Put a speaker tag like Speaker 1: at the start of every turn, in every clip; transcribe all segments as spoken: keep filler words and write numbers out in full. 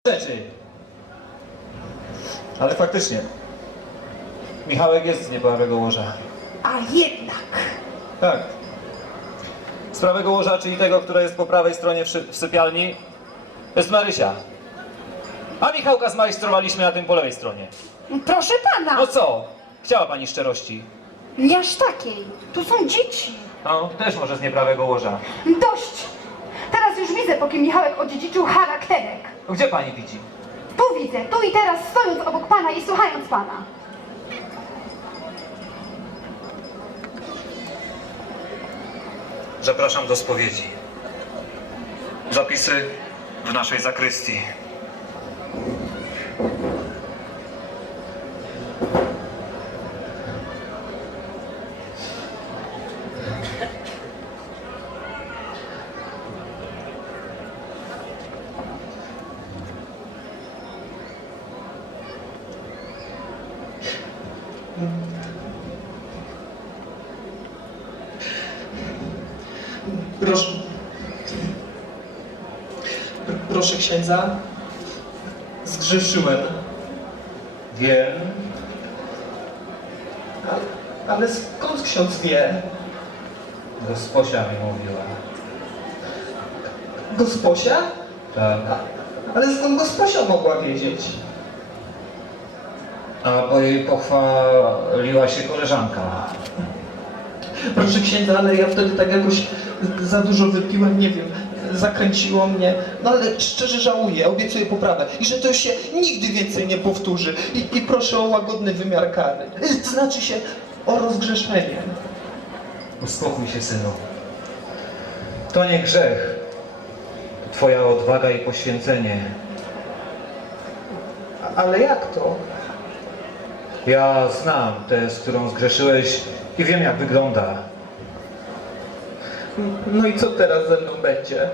Speaker 1: rzeczy. Ale faktycznie, Michałek jest z nieprawego łoża.
Speaker 2: A jednak.
Speaker 1: Tak. Z prawego łoża, czyli tego, które jest po prawej stronie w, w sypialni, jest Marysia. A Michałka zmajstrowaliśmy na tym po lewej stronie.
Speaker 2: Proszę pana.
Speaker 1: No co? Chciała pani szczerości.
Speaker 2: Nie aż takiej. Tu są dzieci.
Speaker 1: No, też może z nieprawego łoża.
Speaker 2: Dość. Teraz już widzę, po kim Michałek odziedziczył charakterek.
Speaker 1: No, gdzie pani widzi?
Speaker 2: Tu widzę, tu i teraz, stojąc obok pana i słuchając pana.
Speaker 1: Zapraszam do spowiedzi. Zapisy w naszej zakrystii.
Speaker 3: Proszę, proszę księdza, zgrzeszyłem,
Speaker 1: Wiem.
Speaker 3: ale, ale skąd ksiądz wie?
Speaker 1: Gosposia mi mówiła.
Speaker 3: Gosposia?
Speaker 1: Tak.
Speaker 3: A, ale skąd gosposia mogła wiedzieć?
Speaker 1: A bo jej pochwaliła się koleżanka.
Speaker 3: Proszę księdza, ale ja wtedy tak jakoś za dużo wypiłem, nie wiem, zakręciło mnie. No ale szczerze żałuję, obiecuję poprawę i że to się nigdy więcej nie powtórzy. I, i proszę o łagodny wymiar kary. Znaczy się o rozgrzeszenie.
Speaker 1: Uspokój się, synu. To nie grzech. To twoja odwaga i poświęcenie.
Speaker 3: A, ale jak to?
Speaker 1: Ja znam tę, z którą zgrzeszyłeś i wiem, jak wygląda.
Speaker 3: No i co teraz ze mną będzie?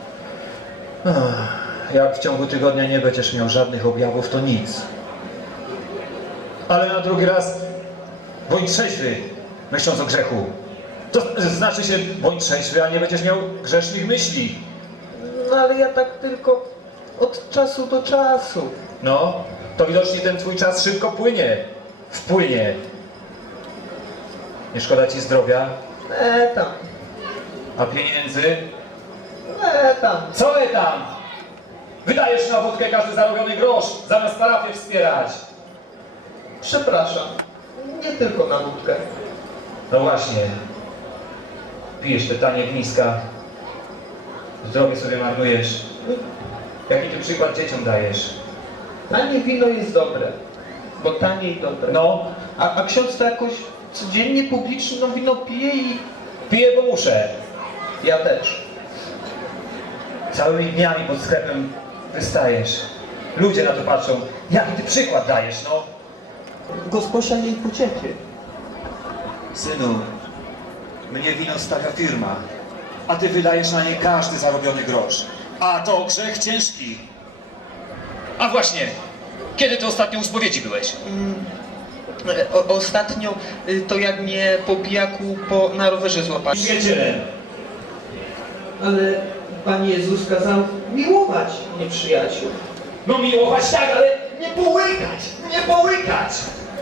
Speaker 1: Ach, jak w ciągu tygodnia nie będziesz miał żadnych objawów, to nic. Ale na drugi raz bądź trzeźwy, myśląc o grzechu. To znaczy się, bądź trzeźwy, a nie będziesz miał grzesznych myśli.
Speaker 3: No ale ja tak tylko od czasu do czasu.
Speaker 1: No, to widocznie ten twój czas szybko płynie. Wpłynie. Nie szkoda ci zdrowia,
Speaker 3: E tam,
Speaker 1: a pieniędzy?
Speaker 3: e tam.
Speaker 1: Co je tam? Wydajesz na wódkę każdy zarobiony grosz, zamiast parafię wspierać.
Speaker 3: Przepraszam, nie tylko na wódkę.
Speaker 1: No właśnie. Pijesz te tanie gniska. Zdrowie sobie marnujesz. Jaki ty przykład dzieciom dajesz?
Speaker 3: Tanie wino jest dobre, bo tanie i dobre.
Speaker 1: No,
Speaker 3: A, a ksiądz to jakoś codziennie publiczne wino pije i
Speaker 1: piję, bo muszę.
Speaker 3: ja też.
Speaker 1: Całymi dniami pod sklepem wystajesz. Ludzie na to patrzą. Jaki ty przykład dajesz, no?
Speaker 3: Gosposia nie pociechy.
Speaker 1: Synu, mnie wino stawia firma, a ty wydajesz na nie każdy zarobiony grosz. A to grzech ciężki. A właśnie, kiedy ty ostatnio u spowiedzi byłeś?
Speaker 3: O, ostatnio y, to jak mnie po pijaku po, na rowerze złapali.
Speaker 1: Przyjacielem.
Speaker 3: Ale Pan Jezus kazał miłować nieprzyjaciół.
Speaker 1: No miłować tak, ale nie połykać, nie połykać.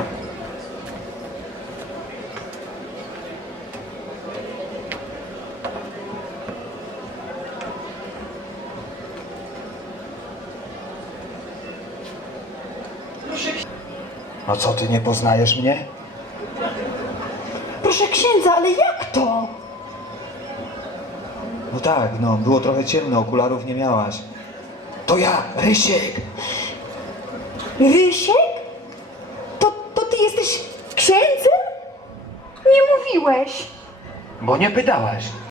Speaker 3: Proszę,
Speaker 1: No co, ty nie poznajesz mnie?
Speaker 2: Proszę księdza, ale jak to?
Speaker 1: No tak, no, było trochę ciemno, okularów nie miałaś. To ja, Rysiek.
Speaker 2: Rysiek? To, to ty jesteś księdzem? Nie mówiłeś.
Speaker 1: Bo nie pytałaś.